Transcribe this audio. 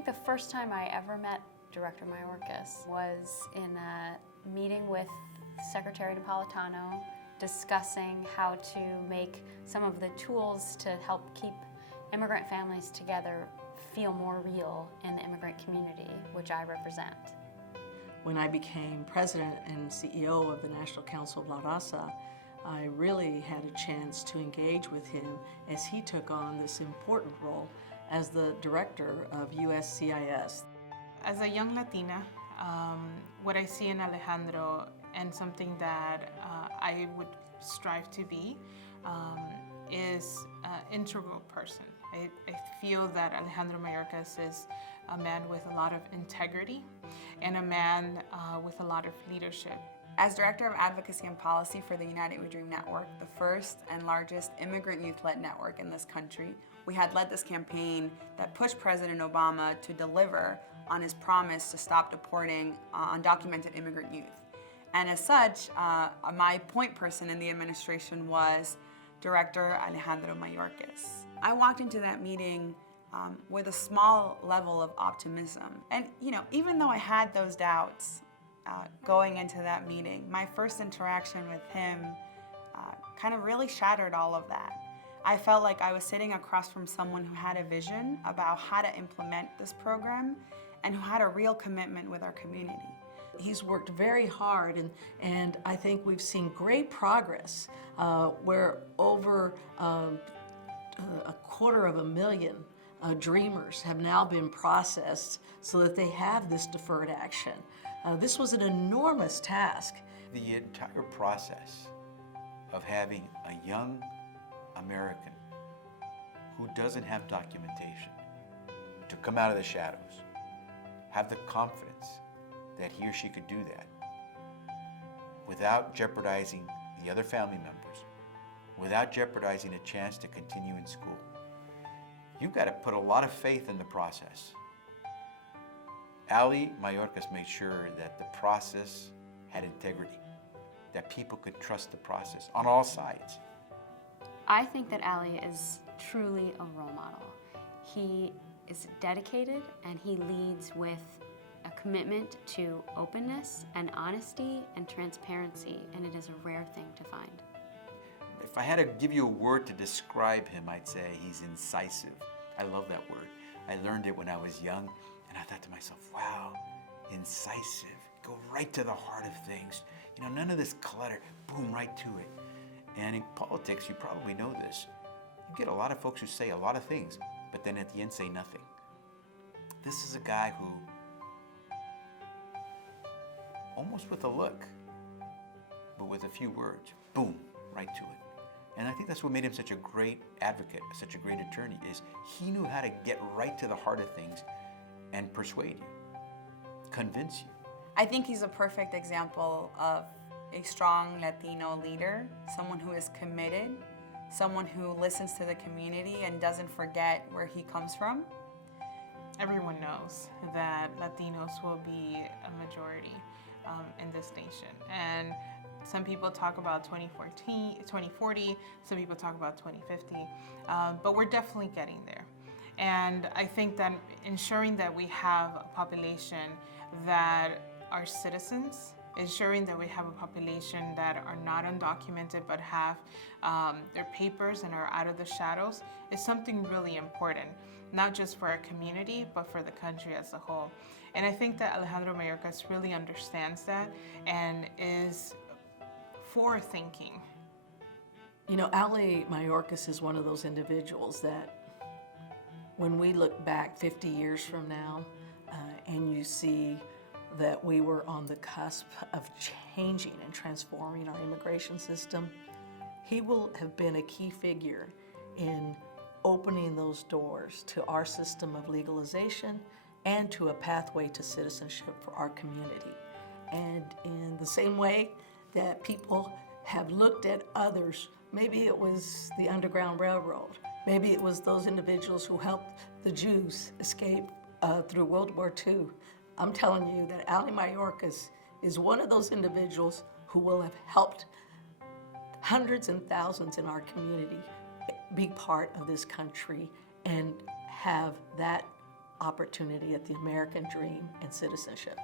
think the first time I ever met Director Mayorkas was in a meeting with Secretary Napolitano discussing how to make some of the tools to help keep immigrant families together feel more real in the immigrant community, which I represent. When I became president and CEO of the National Council of La Raza, I really had a chance to engage with him as he took on this important role as the director of USCIS. As a young Latina, what I see in Alejandro, and something that I would strive to be, is an integral person. I feel that Alejandro Mayorkas is a man with a lot of integrity and a man with a lot of leadership. As Director of Advocacy and Policy for the United We Dream Network, the first and largest immigrant youth-led network in this country, we had led this campaign that pushed President Obama to deliver on his promise to stop deporting undocumented immigrant youth. And as such, my point person in the administration was Director Alejandro Mayorkas. I walked into that meeting with a small level of optimism. And even though I had those doubts going into that meeting, my first interaction with him kind of really shattered all of that. I felt like I was sitting across from someone who had a vision about how to implement this program and who had a real commitment with our community. He's worked very hard, and I think we've seen great progress where over 250,000 dreamers have now been processed so that they have this deferred action. This was an enormous task. The entire process of having a young American who doesn't have documentation to come out of the shadows, have the confidence that he or she could do that without jeopardizing the other family members, without jeopardizing a chance to continue in school. You've got to put a lot of faith in the process. Ali Mayorkas made sure that the process had integrity, that people could trust the process on all sides. I think that Ali is truly a role model. He is dedicated and he leads with a commitment to openness and honesty and transparency, and it is a rare thing to find. If I had to give you a word to describe him, I'd say he's incisive. I love that word. I learned it when I was young, and I thought to myself, wow, incisive. Go right to the heart of things. None of this clutter, boom, right to it. And in politics, you probably know this. You get a lot of folks who say a lot of things, but then at the end say nothing. This is a guy who, almost with a look, but with a few words, boom, right to it. And I think that's what made him such a great advocate, such a great attorney, is he knew how to get right to the heart of things and persuade you, convince you. I think he's a perfect example of a strong Latino leader, someone who is committed, someone who listens to the community and doesn't forget where he comes from. Everyone knows that Latinos will be a majority in this nation. And some people talk about 2040, some people talk about 2050, but we're definitely getting there. And I think that ensuring that we have a population that are citizens, ensuring that we have a population that are not undocumented but have their papers and are out of the shadows is something really important, not just for our community, but for the country as a whole. And I think that Alejandro Mayorkas really understands that and is forward-thinking. Ali Mayorkas is one of those individuals that when we look back 50 years from now and you see that we were on the cusp of changing and transforming our immigration system, he will have been a key figure in opening those doors to our system of legalization and to a pathway to citizenship for our community. And in the same way that people have looked at others, maybe it was the Underground Railroad, maybe it was those individuals who helped the Jews escape through World War II. I'm telling you that Ali Mayorkas is one of those individuals who will have helped hundreds and thousands in our community be part of this country and have that opportunity at the American dream and citizenship.